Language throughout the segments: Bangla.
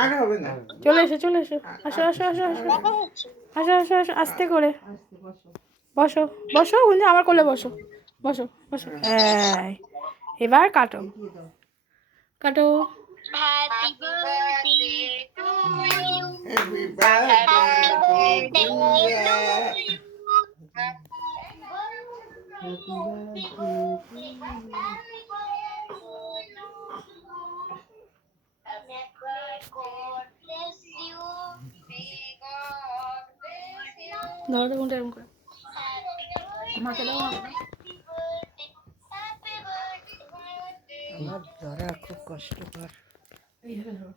আর হবে না। চলে এসো চলে এসো, আসো আসো আসো আসো আসো আসো আসো, আস্তে করে বসো বসো, কিন্তু আমার কোলে বসো, বসো বসো। এই, এবার কাটো কাটো। Happy birthday to you. Happy birthday to you. Happy birthday to you. God bless you. May God bless you. ধরো তো কোনটা এরকম করে মাকে দাও, মাকে দাও। Happy birthday. Happy birthday. আমার ধরা খুব কষ্টকর। এইভাবে ধরো।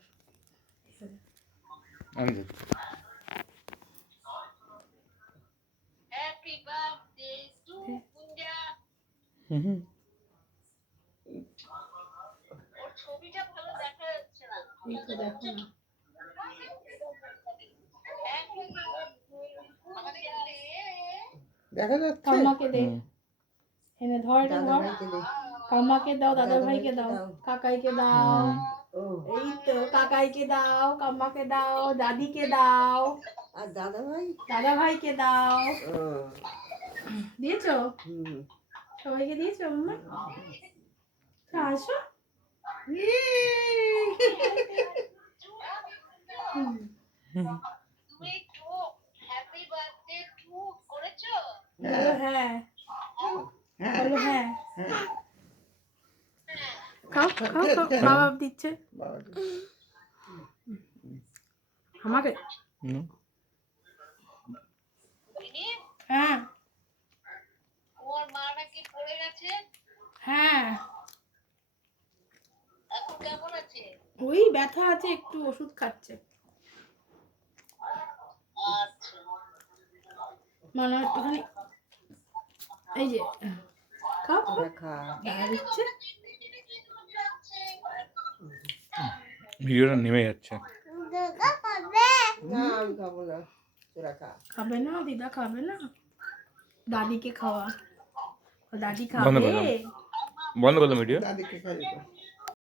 Happy birthday to Punja. ওর ছবিটা ভালো দেখা যাচ্ছে না। এই তো দেখো না, দেখা যাচ্ছে? কাম্মাকে দে, এনে ধর, এটা ধর। দাদাভাইকে দে। কাম্মাকে দাও, দাদার ভাইকে দাও, দাদাভাইকে কাকাইকে দাও। ও এই তো কাকাইকে দাও, কাম্মাকে দাও, দাদিকে দাও, আর দাদাভাই? দাদা ভাইকে দাও। ও দিয়েছো? হুম। সবাইকে দিয়েছো মাম্মা? তা আসো। তুমি একটু হ্যাপি বার্থডে টু করেছো? বলো হ্যাঁ, বলো হ্যাঁ। খাও খাও খাও, বাবা দিচ্ছে আমাকে। হ্যাঁ ওর মা নাকি পড়ে গেছে, হ্যাঁ, এখন কেমন আছে? ওই ব্যথা আছে, একটু ওষুধ খাচ্ছে। আচ্ছা, মানে একটুখানি, এই যে খাও খাও, তোরা খা। দেখা দিচ্ছে। ভিডিওটা নেমে যাচ্ছে। না আমি খাবো না, তোরা খা। খাবে না দিদা, খাবে না? দাদিকে খাওয়া, দাদি বন্ধ খাবে। করলাম। বন্ধ করলাম ভিডিও। দাদিকে খাইয়ে দাও।